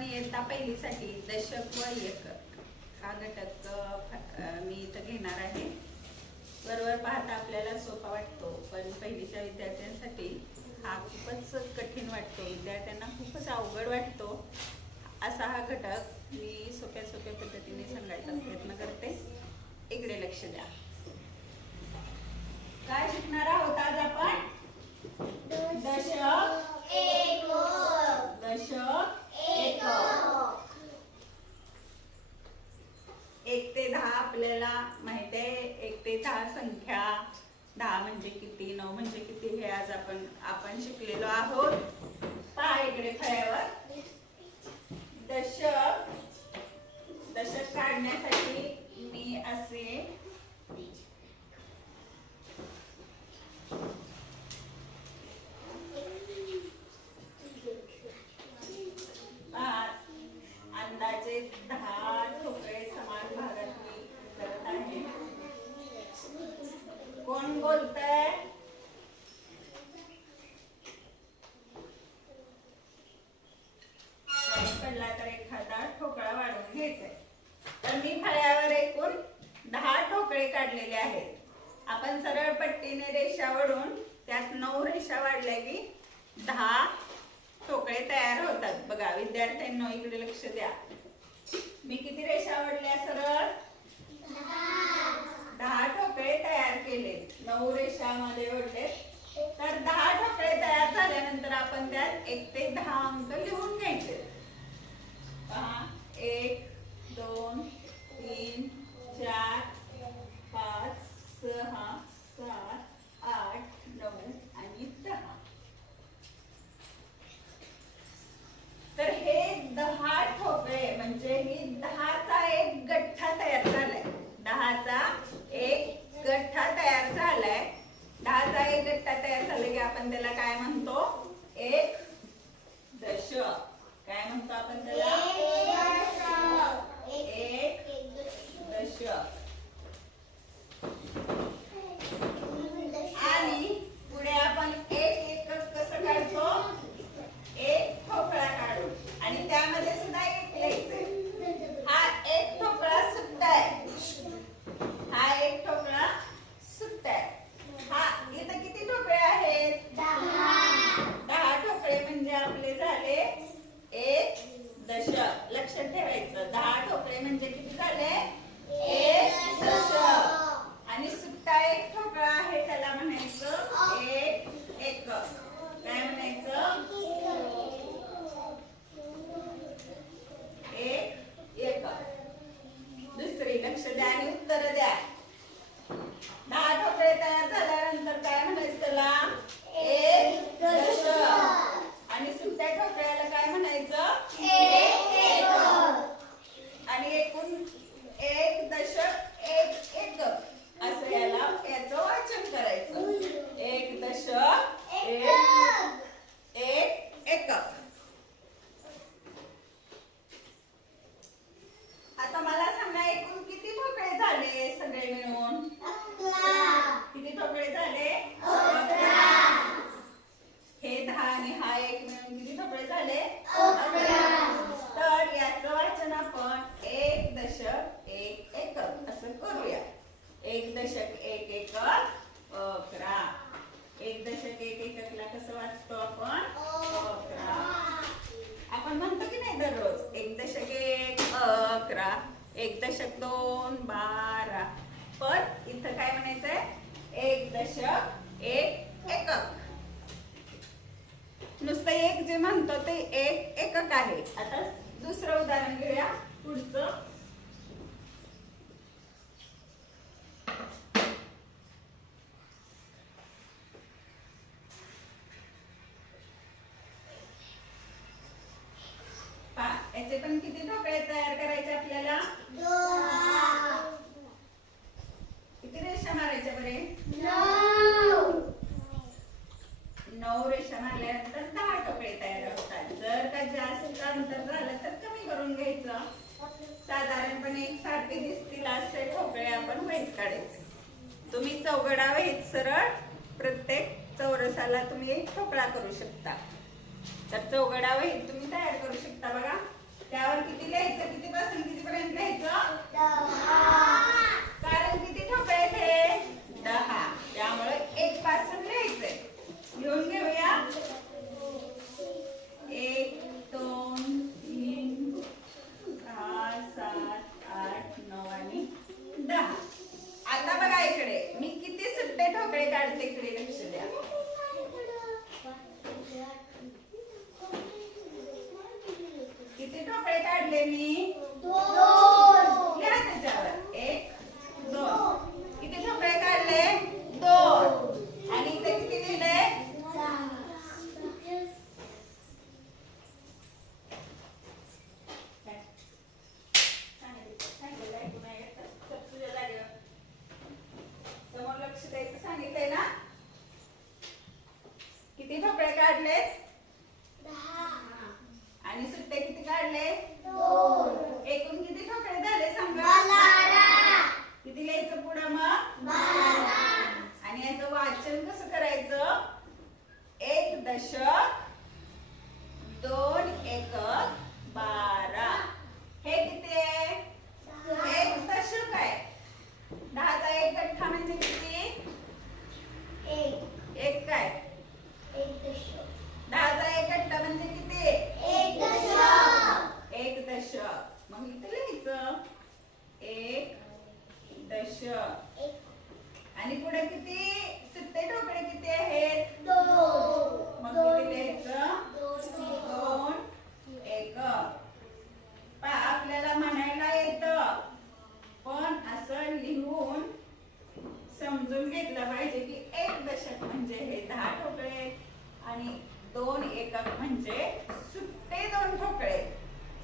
आपण इयत्ता पहिलीसाठी दशक व एकक हा घटक मी इथं घेणार आहे. वरवर पाहता आपल्याला सोपा वाटतो, पण पहिलीच्या विद्यार्थ्यांसाठी हा खूपच कठीण वाटतो, विद्यार्थ्यांना खूपच अवघड वाटतो. असा हा घटक मी सोप्या पद्धतीने सांगायचा प्रयत्न करते. इकडे लक्ष द्या. काय शिकणार आहोत आज आपण? दशक एकक. 1 ते 10 आपल्याला माहिती आहे. 1 ते 10 संख्या, 10 म्हणजे किती, 9 म्हणजे किती, हे आज आपण शिकलेलो आहोत. पहा इकडे फळ्यावर. दशक काढण्यासाठी मी असे अंदाजे 10 ठोकळे समान भागात मी करत आहे. कोण बोलतंय? पडला तर एखादा ठोकळा वाढवून घ्यायचा. तर मी फळ्यावर एकूण 10 ठोकळे काढलेले आहेत. आपण सरळ पट्टीने रेषा ओढून त्यात 9 रेषा वाढल्या की 10 ठोकळे तयार होतात. बघा विद्यार्थ्यांनो, इकडे लक्ष द्या. मी किती रेषा ओढल्या? सरळ 10 ठोकळे तयार केले. 9 रेषामध्ये ओढले. तर 10 ठोकळे तयार झाल्यानंतर आपण त्यात 1 ते 10 अंक लिहून घ्यायचे. 1 2 3 4 5 6 7 8 9 आणि 10. तर हे 10 ठोकळे म्हणजे ही 10चा एक गठ्ठा तयार झालाय. 10चा एक गठ्ठा तयार झालाय. 10चा एक गठ्ठा तयार झाला की आपण त्याला काय म्हणतो? एक दशक. काय म्हणतो आपण त्याला? एक दशक. आणि पुढे आपण एक एकक कसं काढतो? एक ठोकळा काढू आणि त्यामध्ये सुद्धा एक लिहायचंय. हा एक ठोकळा सुटताय. हा एक ठोकळा सुटताय. हा इथं किती ठोकळे आहेत? 10 ठोकळे म्हणजे आपले झाले एक दशक. लक्षात ठेवायचं, 10 ठोकळे म्हणजे किती झाले? एक दशक. आणि सुट्टा एक ठोकळा आहे त्याला म्हणायचं एक एकक. काय म्हणायचं? एक एकक. दुसरी लक्ष द्या आणि उत्तर द्या. 10 ठोकळे तयार झाल्यानंतर काय म्हणायचं त्याला? एक दशक. आणि सुट्ट्या ठोकळ्याला काय म्हणायचं? एक एकक. आणि एकूण एक दशक एक एकक असं याचं वाचन करायचं. एक दशक एक एकक. आता मला सांगा, एकूण किती ठोकळे झाले सगळे मिळून? 11. किती ठोकळे झाले? 11. हे 10 आणि हा एक मिळून किती ठोकळे झाले? 11. तर याचं वाचन आपण एक दशक एक एकक असं करूया. एक दशक एक एकक 11. एक दशक एक एककला कसं वाचतो आपण? 11. आपण म्हणतो की नाही दररोज? एक दशक 1 11, एक दशक 2 12. पण इथं काय म्हणायचंय? एक दशक एक एकक. नुसतं एक जे म्हणतो ते एक एकक आहे. आता दुसरं उदाहरण घेऊया. पुढचं याचे पण किती ठोकळे तयार करायचे आपल्याला? 2. किती रेषा मारायच्या बरे? 9 रेषा मारल्यानंतर 10 ठोकळे तयार होतात. जर का जास्त अंतर झालं तर कमी करून घ्यायचं. साधारणपणे एकसारखे दिसतील असे ठोकळे आपण वहीत काढायचे. तुम्ही चौघडा वहीत सरळ प्रत्येक चौरसाला तुम्ही एक ठोकळा करू शकता. तर चौघडा वहीत तुम्ही तयार करू शकता. बघा त्यावर किती लिहायचं? कितीपासून कितीपर्यंत लिहायचं? 10. कारण किती ठोकळे आहेत हे? 10. त्यामुळे 1 पासून लिहायचंय. लिहून घेऊया. 1 2 3 6 7 8 9 आणि 10. आता बघा इकडे मी किती सुट्टे ठोकळे काढते. इकडे लक्ष द्या. किती ठोकळे काढले मी? 2. लिहा त्याच्यावर. 1 2. किती ठोकळे काढले? 2. आणि इथे किती लिहिले? 6. समोर लक्ष द्यायचं सांगितलंय ना? किती ठोकळे काढले? 10. आणि सुट्टे किती काढले? 2. एकूण किती ठोकळे झाले सांगा? 12. किती लिहायचं पुढं मग? 12. आणि याचं वाचन कसं करायचं? 1 दशक 2 एकक 12. हे किती आहे? 1 दशक आहे. 10चा 1 गठ्ठा म्हणजे किती? 1 काय? 1 दशक. 10चा 1 गठ्ठा म्हणजे किती? 1 दशक. 1 दशक. मग इथे लिहायचं 1 दशक. आणि पुढे किती सुट्टे ठोकळे किती आहेत? 2. मग किती लिहायचं? 2 एकक. आपल्याला म्हणायला येतं पण असं लिहून समजून घेतलं पाहिजे की 1 दशक म्हणजे हे 10 ठोकळे आणि 2 एकक म्हणजे सुट्टे 2 ठोकळे.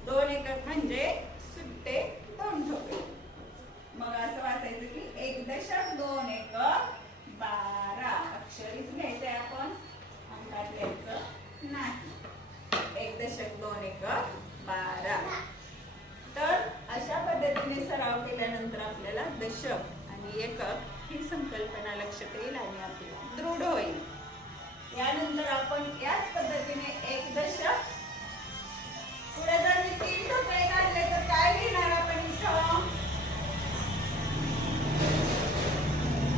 2 एकक म्हणजे सुट्टे 2 ठोकळे. मग असं वाचायचं की 1 दशक 2 एकक 12. अक्षरीच घ्यायचंय आपण, अंकात लिहायचं नाही. 1 दशक 2 एकक 12. तर अशा पद्धतीने सराव केल्यानंतर आपल्याला दशक आणि एकक ही संकल्पना लक्षात येईल आणि आपल्याला दृढ होईल. यानंतर आपण याच पद्धतीने 1 दशक पुढे जर मी 3 ठोकळे काढले तर काय लिहिणार आपण इथं?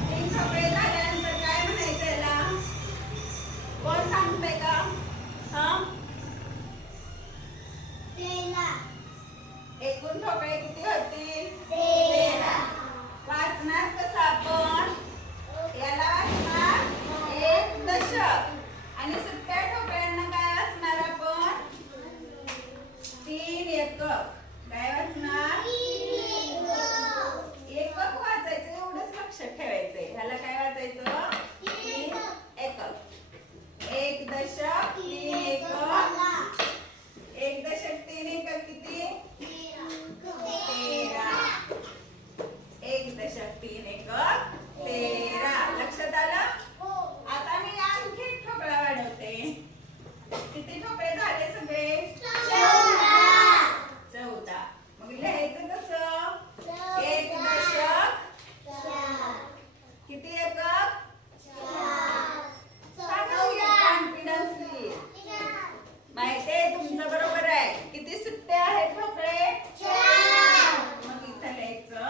3 ठोकळे झाल्यानंतर काय म्हणायचं याला? कोण सांगतंय का? एकूण ठोकळे किती होतील? 13. वाचणार कसं आपण? याला वाचणार 1 दशक आणि सुट्ट्या ठोकळ्यांना काय वाचणार आपण? 3 एकक. काय वाचणार? एकक वाचायचं, एवढंच लक्षात ठेवायचंय. ह्याला काय वाचायचं? 3 एकक. 1 दशक 3 एकक. 1 दशक 3 एकक किती? 13. 1 दशक 3 एकक 13. लक्षात आलं? आता मी आणखी एक ठोकळा वाढवते. किती ठोकळे झाले सगळे? 14. मग लिहायचं कसं? 1 दशक किती एकक? 4. कॉन्फिडन्सली माहितीये तुमचं बरोबर आहे. किती सुट्टे आहेत ठोकळे? 4. मग इथं लिहायचं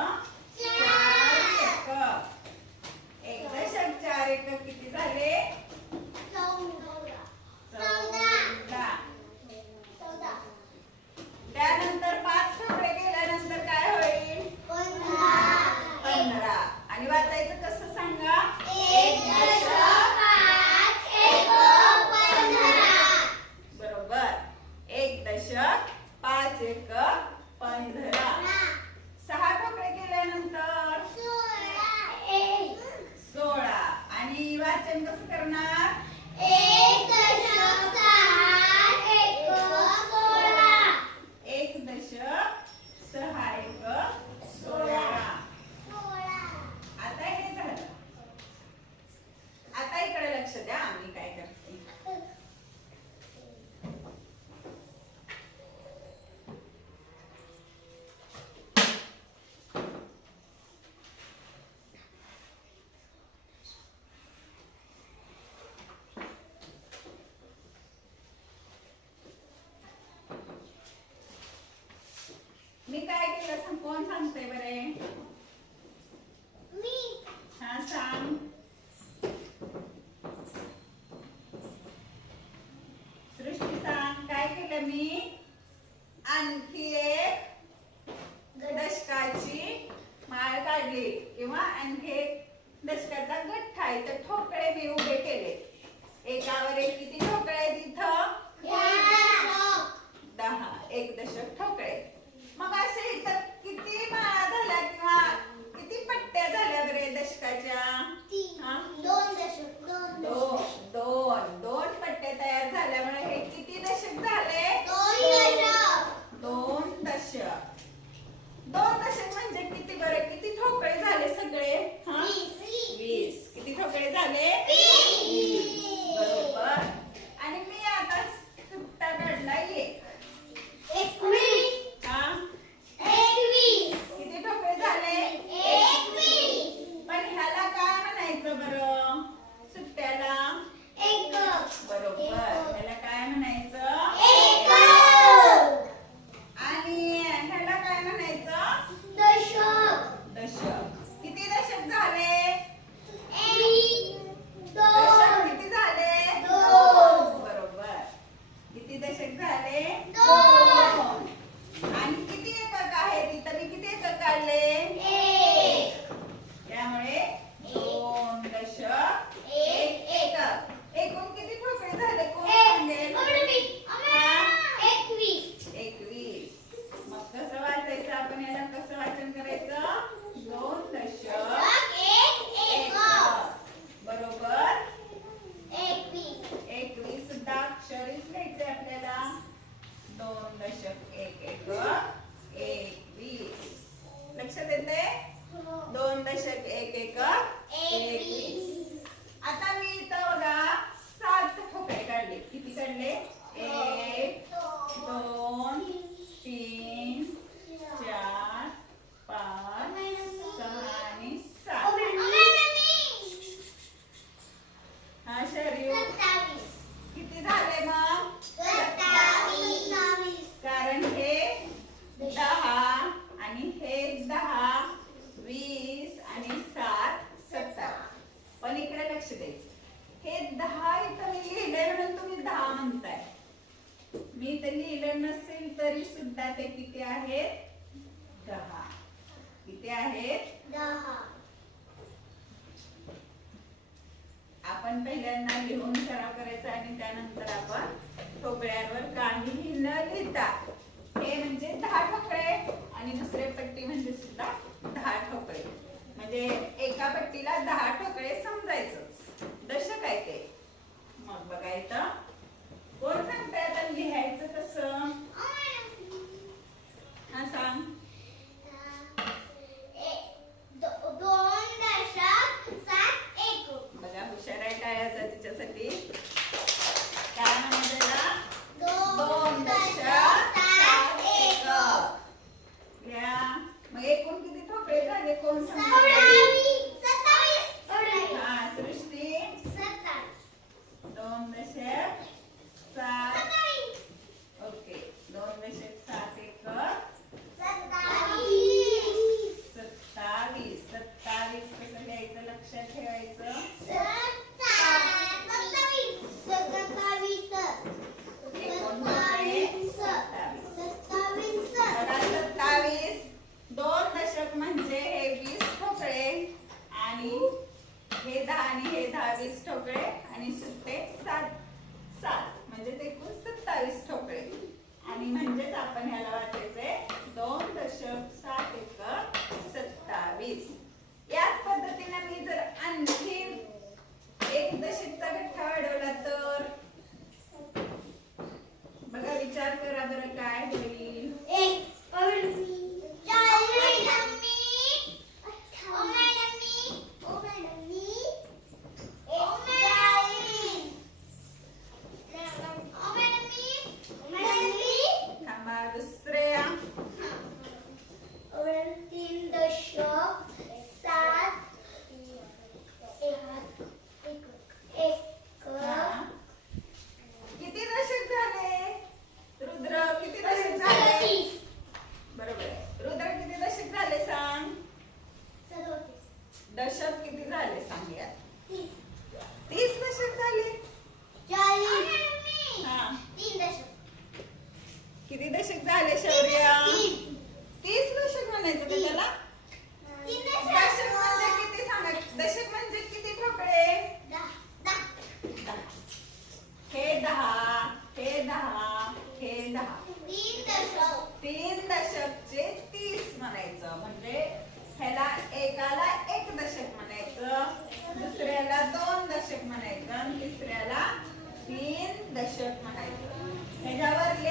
4 एकक. 1 दशक 4 एकक किती झाले? 14. त्यानंतर 5 ठोकळे केल्यानंतर काय होईल? 15. आणि वाचायचं कसं सांगा? 1 दशक 5 एकक 15. बरोबर. 1 दशक 5 एकक 15. 6 ठोकळे केल्यानंतर 16. आणि वाचन कसं करणार? 1 दशक 6 एकक 16. 1 दशक 6 एकक 16. आता हे झालं. आता इकडे लक्ष द्या, आम्ही काय करते. सांगते बरे? हा सांग. सृष्टी सांग काय केलं मी? आणखी एक दशकाची माळ काढली किंवा आणखी एक दशकाचा गठ्ठा इथं ठोकळे मी उभे केले. एकावर एक किती ठोकळे आहेत इथं? 10. एक दशक ठोकळे. मग असे इथं किती माळा झाल्या किंवा किती पट्ट्या झाल्या बरे दशकाच्या? दोन पट्ट्या तयार झाल्यामुळे हे किती दशक झाले? 2 दशक. 2 दशक म्हणजे किती बरे? किती ठोकळे झाले सगळे? 20. किती ठोकळे झाले? 20. बरोबर. आणि मी आता सुट्टा काढला 1. किती ठोकळे झाले? 21. पण ह्याला काय म्हणायचं बरं? सुट्ट्याला? बरोबर. ह्याला काय म्हणायचं? आणि ह्याला काय म्हणायचं? दशक. किती दशक झाले? दशक किती झाले? 2. बरोबर. किती दशक झाले? 2. आणि किती एकक आहेत इथं? मी किती एकक काढले? 1. त्यामुळे 2 दशक 1 एकक. एकूण किती ठोकळे झाले? कोण सांगेल? 21. मग कसं वाचायचं आपण याला? कसं वाचन करायचं? 2 दशक 1 एकक. बरोबर. 21 सुद्धा अक्षरीच लिहायचंय आपल्याला. 2 दशक 1 एकक 21. लक्षात येते? 2 दशक 1 एकक 21. आता मी इथं बघा 7 ठोकळे काढले. किती काढले? 1 2 3 4 5 6 आणि 7. हा शरीर किती झाले मग? 27. कारण हे 10 आणि हे 10 20 आणि 7 17. पण इकडे लक्ष द्यायचं. हे 10 इथं मी लिहिलंय म्हणून तुम्ही 10 म्हणताय. मी तर लिहिलं नसेल तरी सुद्धा ते किती आहेत? 10. किती आहेत? 10. आपण पहिल्यांदा लिहून सराव करायचा आणि त्यानंतर आपण ठोकळ्यांवर काहीही न लिहिता हे म्हणजे 10 ठोकळे आणि दुसरे पट्टी म्हणजे सुद्धा 10 ठोकळे. म्हणजे एका पट्टीला 10 ठोकळे समजायचं. दशक आहे ते. मग बघा इथं कोण सांगताय आता लिहायचं कसं? हा सांग. 2 दशक 7 एकक. बघा हुशार आहे टाळ्याचा तिच्यासाठी. काय म्हणायचं त्याला? 2 दशक 7 एकक. घ्या. मग एकूण किती ठोकळे झाले कोण सांगताय? 27. हा सृष्टी. 2 दशक 7 झाले शौर्य? 30 दशक म्हणायचं का त्याला? दशक म्हणजे किती सांगा? दशक म्हणजे किती ठोकळे? 10. हे 10, हे 10, हे 10. 3 दशकचे 30 म्हणायचं. म्हणजे ह्याला एकाला 1 दशक म्हणायचं, दुसऱ्याला 2 दशक म्हणायचं आणि तिसऱ्याला 3 दशक म्हणायचं. ह्याच्यावर